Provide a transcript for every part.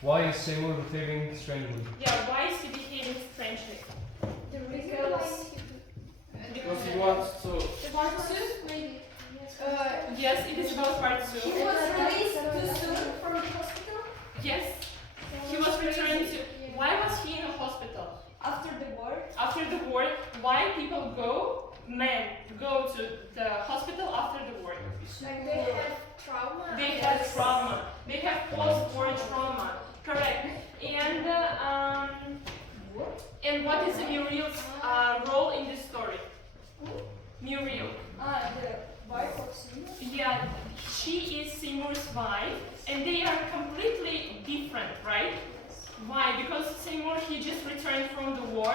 Why is Seymour behaving strangely? Yeah, why is he behaving strangely? The reason Because he wants to. Part 2? maybe. Yes, it is about part 2. He was released too soon from the hospital. Yes, he was returned to. Why was he in a hospital? After the war. After the war, why people men go to the hospital after the war? Like they have trauma. They have trauma. They have post-war trauma. Correct. And what is Muriel's role in this story? Muriel. The wife of Seymour. Yeah, she is Seymour's wife, and they are completely different, right? Why? Because Seymour, he just returned from the war,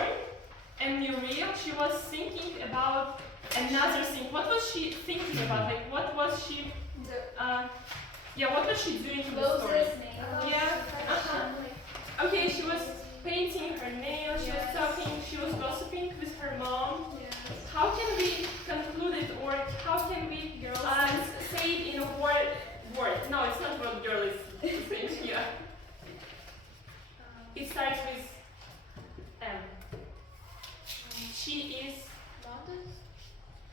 and Muriel, she was thinking about another thing. What was she thinking about? Like, what was she? What was she doing in the story? Okay, she was painting her nails. She was talking. She was gossiping with her mom. How can we conclude it, or how can we say it in a word? No, it's not what girl is saying. Yeah. It starts with M. She is Modest?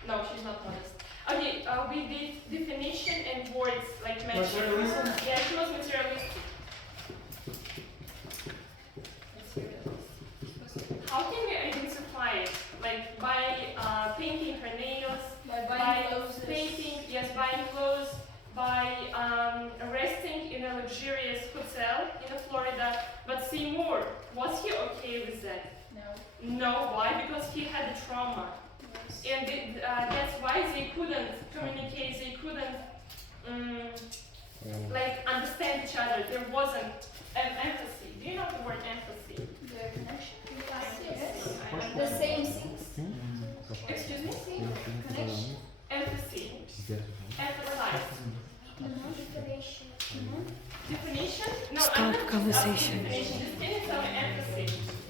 No, she's not modest. Okay, we did definition and words like mention. Materialistic? Yeah, she was materialistic. How can we identify it? Like by painting her nails, By buying clothes. painting, yes, buying clothes, by resting in a luxurious hotel in Florida. But Seymour, was he okay with that? No. No, why? Because he had a trauma. Yes. And that's why they couldn't communicate, they couldn't understand each other. There wasn't an empathy. Do you know the word empathy? The connection. Yes. The same things. Excuse me? Connection. Empathy. Emphasize. Definition. Definition? No, Start I'm not conversation. Definition. Just can you tell me empathy?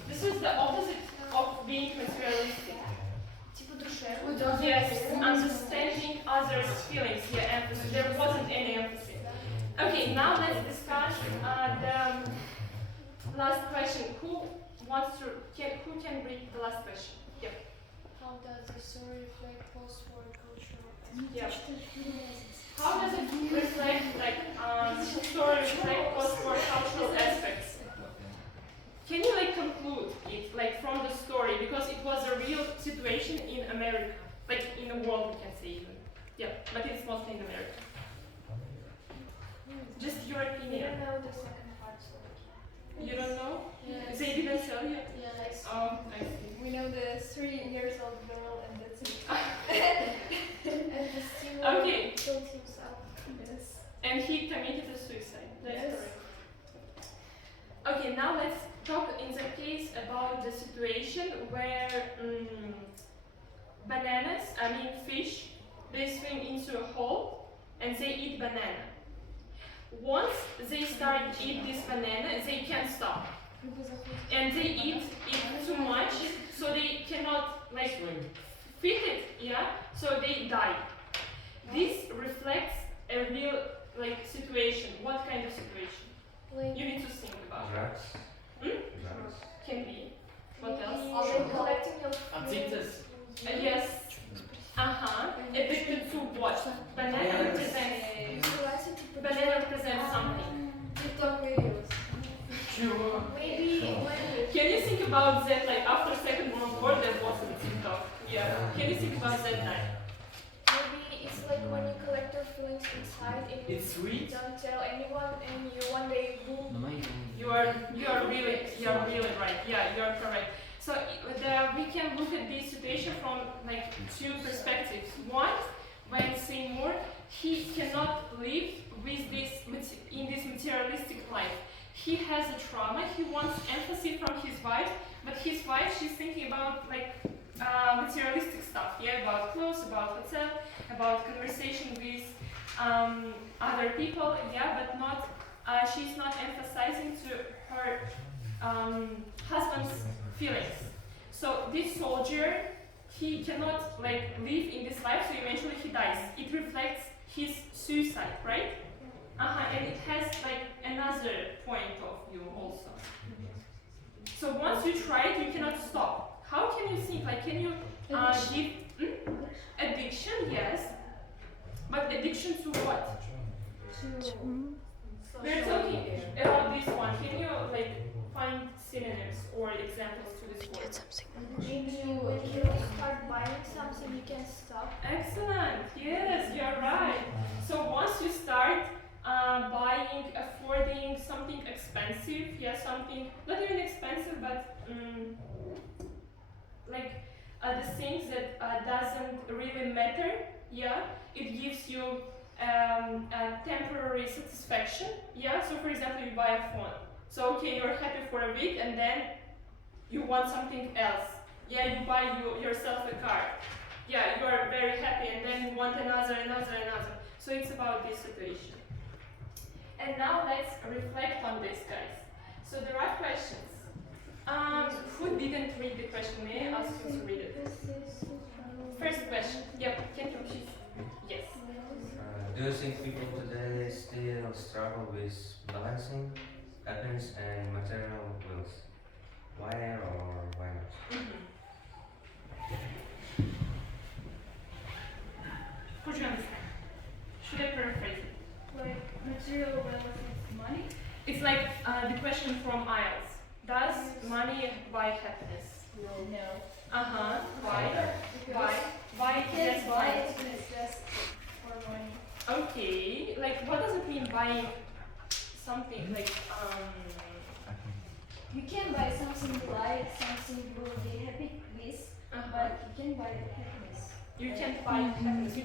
This is the opposite of being materialistic. Yes, understanding others' feelings. Yeah, empathy. There wasn't any empathy. Okay, now let's discuss the last question. Who can read the last question? Yep. How does the story reflect post-war cultural Yep. How does it reflect, story reflect post-war cultural aspects? Can you conclude it from the story, because it was a real situation in America, in the world we can say even. Yeah, but it's mostly in America. Just your We opinion. don't know the second part, so we can't. You don't know? Yes. They didn't tell you? Yeah, like Oh, I see. we know the 3-year-old girl and that's it. And the Seymour Okay. killed himself. Yes. And he committed a suicide. That's Yes. correct. Okay, now let's talk in the case about the situation where fish, they swim into a hole and they eat banana. Once they start eat this banana, they can't stop. And they eat it too much, so they cannot fit it, yeah? So they die. This reflects a real situation. What kind of situation? You need to think about it. Drugs. Hmm? Can be. What else? Are they collecting your Addicted. Yes. Addicted to what? Banana represents. Banana represents something. TikTok videos. Sure. Maybe when Can you think about that? After Second World War, there wasn't TikTok. Yeah. Can you think about that time? maybe it's like when you collect your feelings inside and you It's sweet. don't tell anyone and you one day boom. You are really right. Yeah, you are correct. So we can look at this situation from two perspectives. One, when Seymour, he cannot live with in this materialistic life. He has a trauma. He wants empathy from his wife, but his wife, she's thinking about materialistic stuff. Yeah, about clothes, about hotel, about conversation with other people. Yeah, but not. She's not emphasizing to her husband's feelings. So this soldier, he cannot live in this life, so eventually he dies. It reflects his suicide, right? And it has another point of you also. So once you try it, you cannot stop. How can you think? Like, can you give addiction? Yes, but addiction to what? We're talking about this one. Can you like find synonyms or examples to this word? Maybe if you start buying something, you can stop. Excellent. Yes, you're right. So once you start buying, affording something expensive, yeah, something not even expensive, but like the things that doesn't really matter, yeah, it gives you a temporary satisfaction, yeah. So for example, you buy a phone. So okay, you're happy for a week, and then you want something else. Yeah, you buy yourself a car. Yeah, you are very happy, and then you want another. So it's about this situation. And now let's reflect on this, guys. So there are questions. Who didn't read the question? May I ask you to read it? First question. Yep, can you repeat? Yes. Do you think people today still struggle with balancing happiness and material wealth? Why or why not? Would you understand? Should I paraphrase it? Like material wealth is money. It's like the question from IELTS. Does money buy happiness? No. Why? Why? Why? Yes, Buy why? it and it's just for money. Okay. Like, what does it mean buying something? Like, You can buy something you like, something you will be happy with, but you can buy happiness. you can't buy happiness. You